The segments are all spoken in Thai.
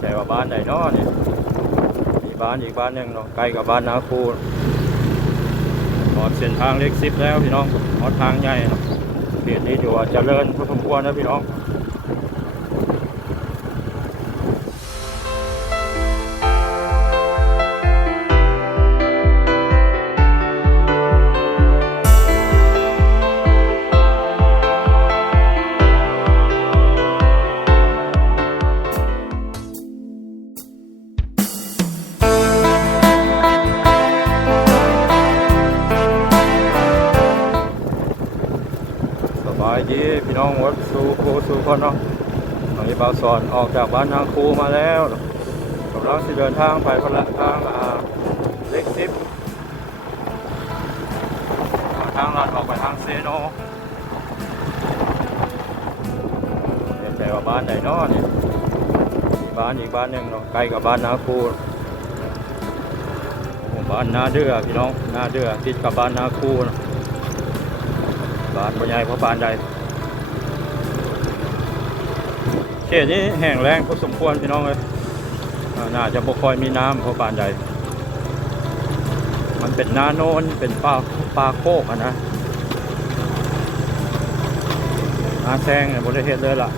แต่ว่าบ้านไหนเนาะนี่มีบ้านอีกบ้านหนึ่งเนาะใกล้กับบ้านนาคูออกเส้นทางเล็ก10แล้วพี่น้องออกทางใหญ่เนาะเขตนี้ถือว่าเจริญพอสมควรนะพี่น้องสบายดีพี่น้องวัดสู่ครูสู่คนเนาะตอนนี้บ่าวสอนออกจากบ้านนาคูมาแล้วกำลังสิเดินทางไปพละทางเล็ก10ทางลัดออกไปทางเซโนแต่ว่าบ้านไหนเนาะนี่มีบ้านอีกบ้านหนึ่งเนาะใกล้กับบ้านนาคูบ้านนาเดือพี่น้องนาเดือติดกับบ้านนาคูนะบ้านบ่ใหญ่เพราะบ้านใดเขตนี้แห้งแล้งพอสมควรพี่น้องเลยน่าจะบ่ค่อยมีน้ำเพราะบ้านใดมันเป็นนาโนนเป็นป่าโคกนะนาแซงเนี่ยบริเวณเลยล่ะ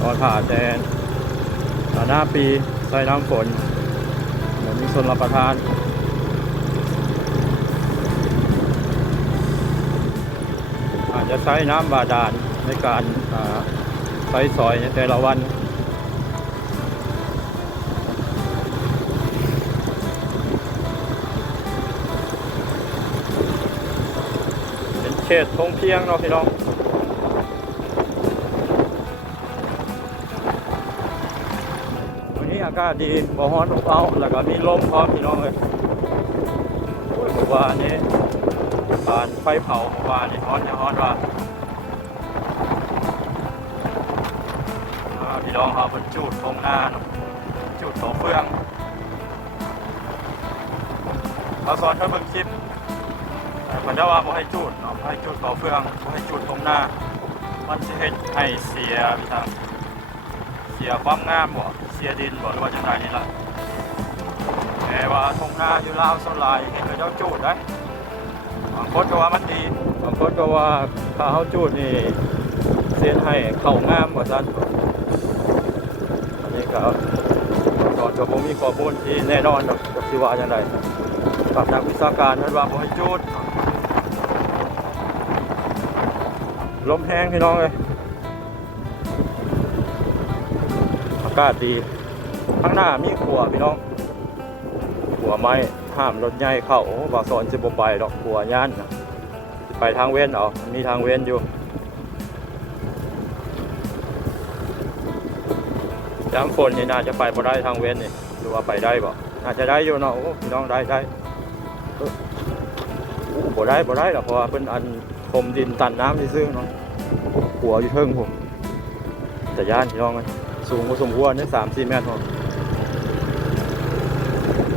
ตอนผ่าแต่หน้าปีใส่น้ำฝนเหมือนมีส่วนรับประทานอาจจะใช้น้ำบาดาลในการใช้ซอยในแต่ละวันเป็นเขตทงเพียงเนาะพี่น้องวันนี้อากาศดีบ่ร้อนอบอ้าวแล้วก็มีลมพร้อมพี่น้องเลยเมื่อวานนี้บานไฟเผาเมื่อวานนี้ร้อนว่าพี่น้องเอาเป็นจุดตรงหน้าจุดสองเฟืองมาสอนเพื่อเบิ่งคลิปผมจะว่าบ่ให้จุดเนาะบ่ให้จุดสองเฟืองบ่ให้จุดตรงหน้ามันจะเห็นให้เสียพี่ทางเสียความงามบ่เสียดินบ่หรือว่าจังไดนี่ล่ะแต่ว่าตรงหน้าอยู่ลาวสลายเห็นเลยเจ้าจุดได้บางคนก็ว่ามันดีบางคนก็ว่าถ้าเขาจุดนี่เสียให้เข้างามกว่าซั่นนี่ครับตอนผมมีข้อมูลที่แน่นอนกับที่ว่าอย่างไรกับนักวิชาการนั้นว่าผมให้จุดลมแห้งพี่น้องเลยอากาศดีข้างหน้ามีขัวพี่น้องขัวไม้ห้ามรถใหญ่เข้าบ่าวสอนจะบ่ไปดอกขัวย่านไปทางเว้นเอามีทางเว้นอยู่ยามฝนนี่น่าจะไปบ่ได้ทางเว้นนี่หรือว่าไปได้บ่น่าจะได้อยู่เนาะโอ้พี่น้องได้บ่ได้หรอกเพราะว่าเป็นอันพรมดินตันน้ำที่ซึ่งเนาะหัวอยู่เทิงผมแต่ย่านพี่น้องเลยสูงพอสมควรนี่3-4 เมตรพอ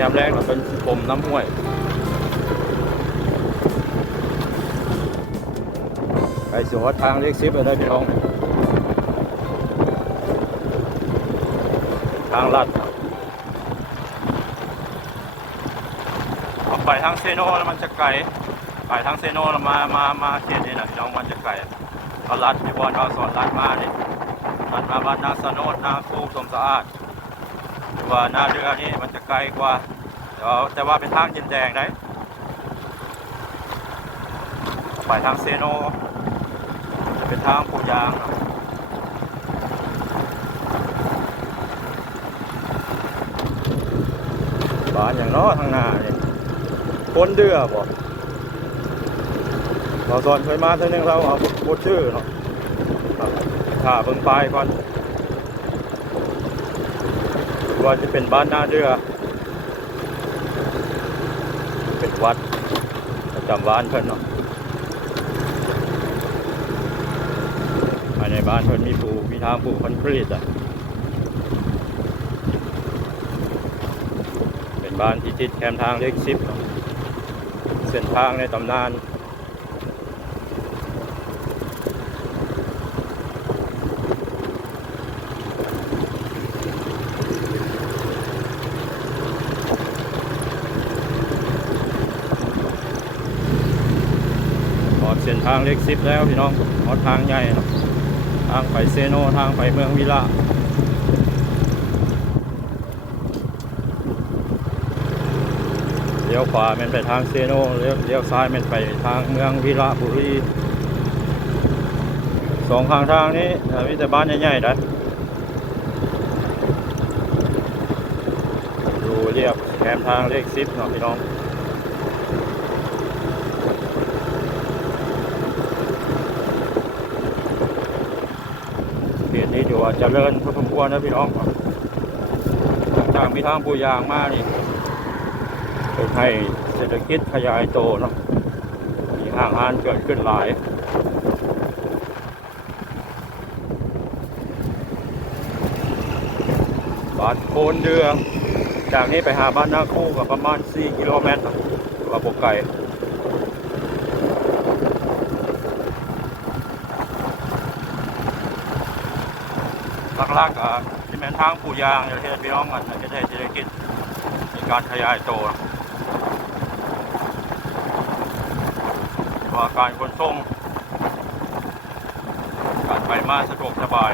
ยามแรกเราเป็นพรมน้ำห้วยไปสู่ทางเล็ก10เลยพี่น้องทางลัดไปทางเซโนแล้วมันจะไกลไปทางเซโนแล้วมาเขตนี้นะพี่น้องมันจะไกลเอาลัดพี่บอลเอาสอนลัดมานี่ลัดมาบ้านนาสโนดนาคูสมสะอาดหรือว่านาเรือนี่มันจะไกลกว่าแต่ว่าเป็นทางดินแดงได้ไปทางเซโนจะเป็นทางปูยางบ้านอย่างน้อทางหน้าเนี่ยคนเดือบ่เราสอนเคยมาเท่านึงเราเอาบทชื่อเนาะถ้าเบิ่งปลายก่อนว่าจะเป็นบ้านนาเดือเป็นวัดประจำบ้านเพิ่นเนาะภายในบ้านเพิ่นมีทางปลูกคอนกรีตเป็นบ้านที่ติดแคมทางเล็ก10เนาะเส้นทางในตำนาน ทางเล็ก10แล้วพี่น้องฮอดทางใหญ่เนาะทางไปเซโนทางไปเมืองวิละเลี้ยวขวามันไปทางเซโนเลี้ยวซ้ายมันไปทางเมืองวิระบุรีสองข้างทางนี้มีแต่บ้านใหญ่ๆนะดูเรียบแคมทางเลข10เนาะพี่น้องเขตนี้ถือว่าเจริญพอสมควรนะพี่น้องทางมีทางปูยางมากนี่เป็นให้เศรษฐกิจขยายโตเนาะมีห้างร้านเกิดขึ้นหลายบ้านโพนเดือจากนี้ไปหาบ้านนาคู่กับประมาณ4 กิโลเมตรว่าปกไก่ลักๆที่แม่นทางปูยางประเทศพี่น้องมันจะได้เศรษฐกิจในการขยายโตว่าการขนส่งการไปมาสะดวกสบาย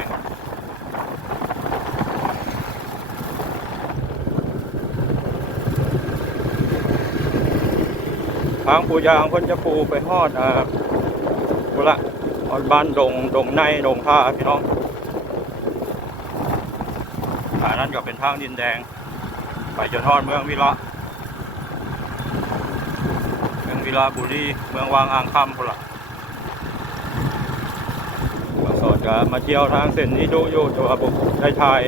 ทางปูยางคนจะปูไปฮอดกุละฮอดบ้านดงในดงท่าพี่น้องทางนั้นก็เป็นทางดินแดงไปจนฮอดเมืองวิระบุรีเมืองวางอ่างคำพุ่นละมาสอดก็มาเที่ยวทางเส้นนี้ดูอยู่ตัวผมได้ถ่าย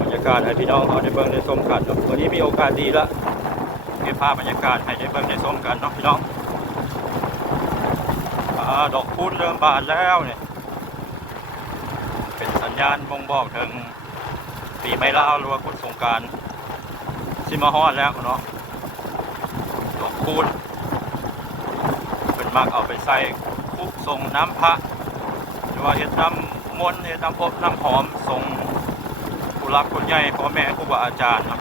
บรรยากาศให้พี่น้องเอาได้เบิ่งได้ชมกันเนาะวันนี้มีโอกาสดีละเก็บภาพบรรยากาศให้ได้เบิ่งได้ชมกันเนาะพี่น้องดอกพุธเริ่มบานแล้วเนี่ยเป็นสัญญาณบ่งบอกถึงปีใหม่ลาวหรือว่าสงกรานต์สิมาฮอดแล้วเนาะดอกพุธเป็นมักเอาไปใส่คุกส่งน้ำพระหรือว่าเฮ็ดน้ำมนต์เฮ็ดน้ำอบน้ำหอมส่งผู้รักคนใหญ่พ่อแม่ครูบาอาจารย์เนาะ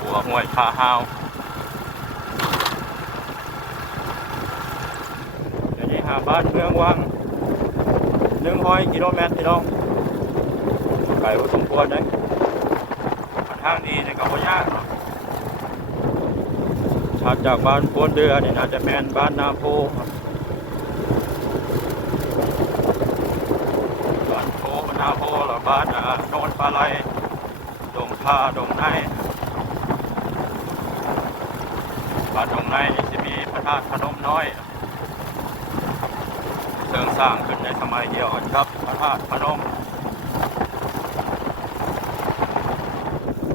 หัวห้วยท่าฮาวเดี๋ยวนี้หาบ้านเมืองวัง100 กิโลเมตรพี่น้องไกลพอสมควรเลยทางดีในกับพ่อยากเนาะถัดจากบ้านโพนเดือนี่น่าจะแม่นบ้านนาโพนาโพหรือบ้านโนนปลาไหลดงท่าดงในบ้านดงในนี่จะมีพระธาตุพนมน้อยเสริมสร้างขึ้นในสมัยเดียวกันครับพระธาตุพนม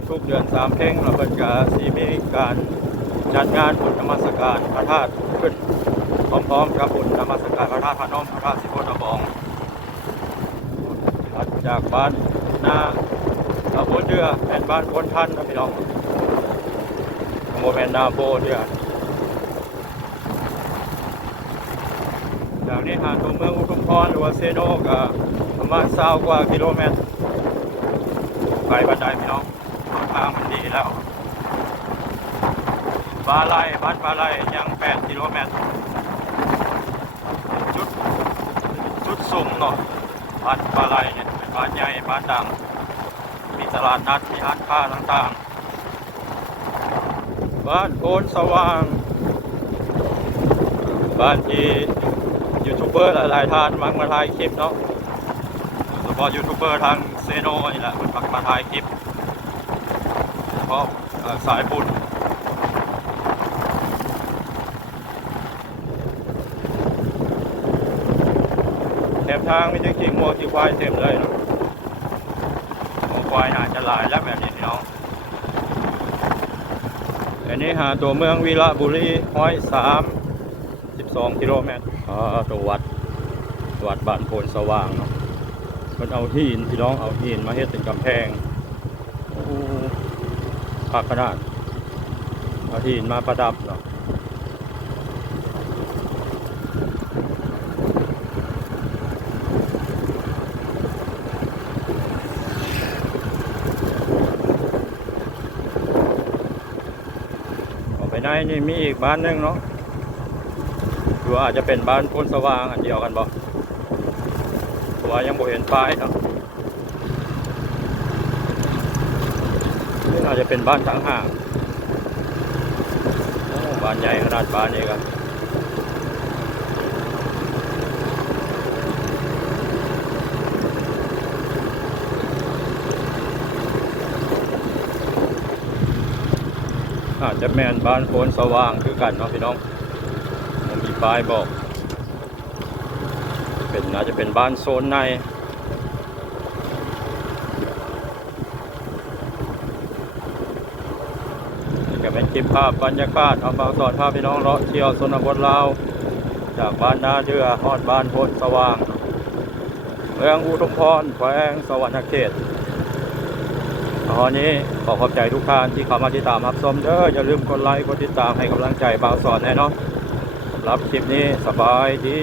ทุกเดือน3 เพ็งเราเป็นการที่มีการจัดงานบุญนมัสการพระธาตุขึ้นพร้อมๆกับบุญนมัสการพระธาตุพนมพระธาตุสิโพธบองจากบ้านนาโพเดือเป็นบ้านคนทันนะพี่น้องโมเมนนาโพเดือจากนี้หาตัวเมืองอุทุมพรหรือว่าเซโนก็ประมาณ20 กว่า กิโลเมตรไกลบันไดพี่น้องทางมันดีแล้วบ้านปลาไหลยัง8 กิโลเมตรจุดสูงเนาะบ้านปลาไหลเนี่ยเป็นบ้านใหญ่บ้านดังมีตลาดนัดมีร้านค้าต่างๆบ้านโพนสว่างบ้านที่ยูทูบเบอร์หลายๆท่านมักมาถ่ายคลิปเนาะโดยเฉพาะยูทูบเบอร์ทางเซโนนี่แหละมันมักมาถ่ายคลิปเพราะสายบุญแถบทางมีจริงๆมัวขี้ควายเต็มเลยเนาะมัวควายอาจจะหลายแล้วแบบนี้เนาะอันนี้หาตัวเมืองวีระบุรี12 กิโลเมตรตัววัดบ้านโพนสว่างเนาะมันเอาหินพี่น้องเอาหินมาเฮ็ดเป็นกำแพงภาคขนาดเอาหินมาประดับเนาะในนี่มีอีกบ้านหนึ่งเนาะ หรือว่าอาจจะเป็นบ้านโพนสว่างอันเดียวกันบ่ตัวยังบ่เห็นป้ายเนาะนี่อาจจะเป็นบ้านทางห่างโอ้บ้านใหญ่ขนาดบ้านนี้ครับอาจจะแม่นบ้านโพนสว่างคือกันเนาะพี่น้องมันมีป้ายบอกเป็นอาจจะเป็นบ้านโซนในนี่ก็เป็นคลิปภาพบรรยากาศเอามาสอนภาพพี่น้องเลาะเที่ยวชนบทลาวจากบ้านนาเดือฮอดบ้านโพนสว่างเมืองอุทุมพรแขวงสวรรณเขตตอนนี้ขอขอบใจทุกท่านที่เข้ามาติดตามรับชมเด้ออย่าลืมกดไลค์กดติดตามให้กำลังใจบ่าวสอนแน่เนาะสำหรับคลิปนี้สบายดี